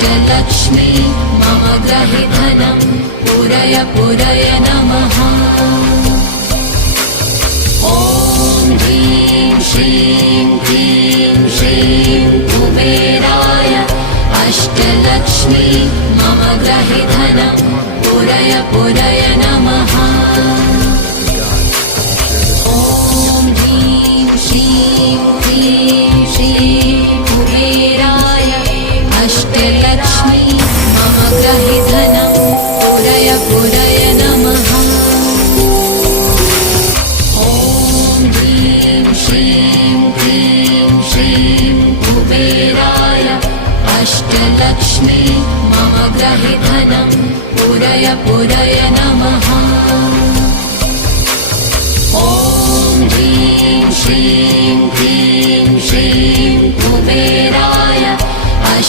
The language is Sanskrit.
अष्टलक्ष्मी मम ग्रहे धनं पुरय पुरय नमः। ॐ ह्रीं श्रीं क्लीं श्रीं कुबेराय अष्टलक्ष्मी मम ग्रहे धनं पुरय पुरय नमः। ॐ ह्रीं श्रीं क्लीं श्रीं कुबेराय अष्टलक्ष्मी मम ग्रहे धनं पुरय पुरय नमः। ॐ ह्रीं श्रीं क्लीं श्रीं कुबेराय अष्टलक्ष्मी मम ग्रहे धनं पुरय पुरय नमः। ॐ ह्रीं श्रीं क्लीं श्रीं कुबेराय